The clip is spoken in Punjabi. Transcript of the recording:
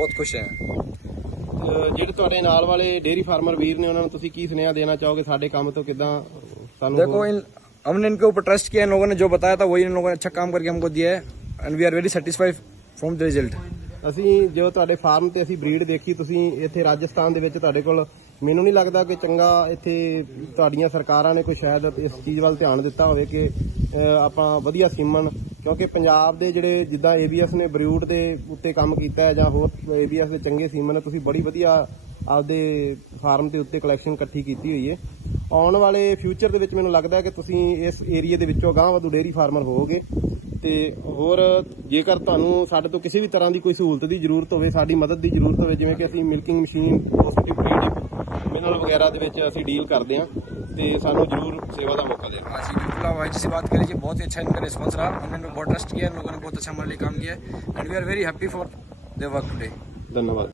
बहुत खुश हैं। ਜਿਹੜੇ ਤੁਹਾਡੇ ਨਾਲ ਵਾਲੇ ਡੇਅਰੀ ਫਾਰਮਰ ਵੀਰ ਨੇ ਉਹਨਾਂ ਨੂੰ ਤੁਸੀਂ ਕੀ ਸੁਨੇਹਾ ਦੇਣਾ ਚਾਹੋਗੇ ਸਾਡੇ ਕੰਮ ਤੋਂ ਕਿੱਦਾਂ ਸਾਨੂੰ? देखो हमने इनके ऊपर ट्रस्ट किया, इन लोगों ने जो बताया था वही इन लोगों ने अच्छा काम करके हमको दिया है and we are very satisfied from the result. ਅਸੀਂ ਜੋ ਤੁਹਾਡੇ ਫਾਰਮ ਤੇ ਅਸੀਂ ਬਰੀਡ ਦੇਖੀ, ਤੁਸੀਂ ਇੱਥੇ ਰਾਜਸਥਾਨ ਦੇ ਵਿੱਚ ਤੁਹਾਡੇ ਕੋਲ, ਮੈਨੂੰ ਨਹੀਂ ਲੱਗਦਾ ਕਿ ਚੰਗਾ ਇੱਥੇ ਤੁਹਾਡੀਆਂ ਸਰਕਾਰਾਂ ਨੇ ਕੋਈ ਸ਼ਾਇਦ ਇਸ ਚੀਜ਼ ਵੱਲ ਧਿਆਨ ਦਿੱਤਾ ਹੋਵੇ ਕਿ ਆਪਾਂ ਵਧੀਆ ਸੀਮਨ, ਕਿਉਂਕਿ ਪੰਜਾਬ ਦੇ ਜਿਹੜੇ ਜਿੱਦਾਂ ABS ਨੇ ਬਰੀਡ ਦੇ ਉੱਤੇ ਕੰਮ ਕੀਤਾ ਹੈ ਜਾਂ ਹੋਰ ABS ਦੇ ਚੰਗੇ ਸੀਮਨ ਨੇ, ਤੁਸੀਂ ਬੜੀ ਵਧੀਆ ਆਪਦੇ ਫਾਰਮ ਦੇ ਉੱਤੇ ਕਲੈਕਸ਼ਨ ਇਕੱਠੀ ਕੀਤੀ ਹੋਈ ਹੈ। ਆਉਣ ਵਾਲੇ ਫਿਊਚਰ ਦੇ ਵਿੱਚ ਮੈਨੂੰ ਲੱਗਦਾ ਕਿ ਤੁਸੀਂ ਇਸ ਏਰੀਏ ਦੇ ਵਿੱਚੋਂ ਅਗਾਂਹ ਵਧੂ ਡੇਅਰੀ ਫਾਰਮਰ ਹੋਵੋਗੇ। ਤੇ ਹੋਰ ਜੇਕਰ ਤੁਹਾਨੂੰ ਸਾਡੇ ਤੋਂ ਕਿਸੇ ਵੀ ਤਰ੍ਹਾਂ ਦੀ ਕੋਈ ਸਹੂਲਤ ਦੀ ਜ਼ਰੂਰਤ ਹੋਵੇ, ਸਾਡੀ ਮਦਦ ਦੀ ਜ਼ਰੂਰਤ ਹੋਵੇ, ਜਿਵੇਂ ਕਿ ਅਸੀਂ milking machine, positive feed, mineral ਵਗੈਰਾ ਦੇ ਵਿੱਚ ਅਸੀਂ ਡੀਲ ਕਰਦੇ ਹਾਂ, ਤੇ ਸਾਨੂੰ ਜ਼ਰੂਰ ਸੇਵਾ ਦਾ मौका दें। हाँ जी बिल्कुल, आप भाई से बात कर लीजिए, बहुत ही अच्छा इनका रिस्पॉन्स रहा, उन्होंने बहुत ट्रस्ट किया, इन लोगों ने बहुत अच्छा हमारे लिए काम किया and we are very happy for their work today. धन्यवाद।